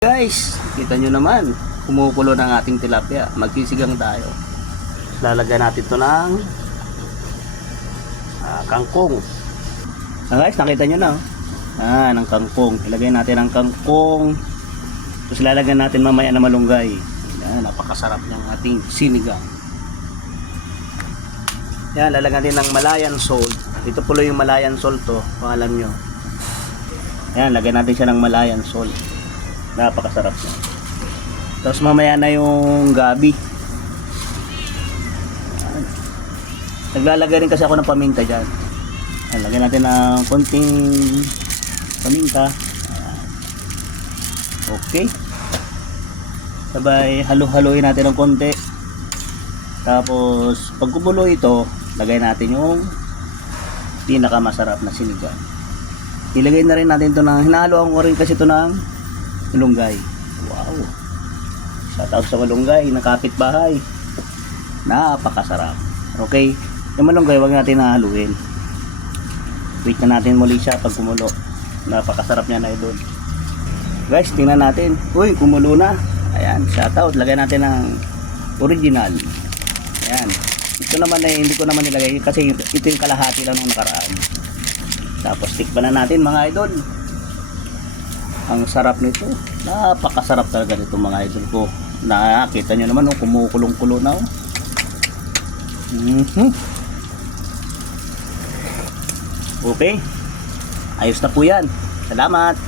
Guys, kita nyo naman, kumukulo ng ating tilapia. Magsisigang tayo. Lalagyan natin ito ng kangkong. Guys, nakita nyo na. Ng kangkong. Ilagay natin ang kangkong. Tapos lalagyan natin mamaya na malunggay. Yan, napakasarap ng ating sinigang. Yan, lalagyan natin ng Malayan salt. Ito po yung Malayan salt to, kung alam nyo. Yan, lagyan natin siya ng Malayan salt. Napakasarap niya. Tapos mamaya na yung gabi. Ayan. Naglalagay rin kasi ako ng paminta dyan. Ayan, lagyan natin ng konting paminta. Ayan. Okay. Sabay halo-haloin natin ng konti. Tapos pag kumulo ito, lagay natin yung pinakamasarap na sinigang. Ilagay na rin natin ito ng, hinahaluan ko rin kasi ito ng malunggay. Wow. Shout out sa malunggay na kapitbahay. Napakasarap. Okay. Yung malunggay wag natin nahaluin. Wait na natin muli siya pag kumulo. Napakasarap niya na idol. Guys, tingnan natin. Uy, kumulo na. Ayan, shout out. Lagyan natin ng original. Ayan. Ito naman ay hindi ko naman nilagay kasi ito yung kalahati lang nung nakaraan. Tapos tikman na natin mga idol. Ang sarap nito. Napakasarap talaga nito mga idol ko. Nakita nyo naman, kumukulong-kulo na. Okay. Ayos na po yan. Salamat.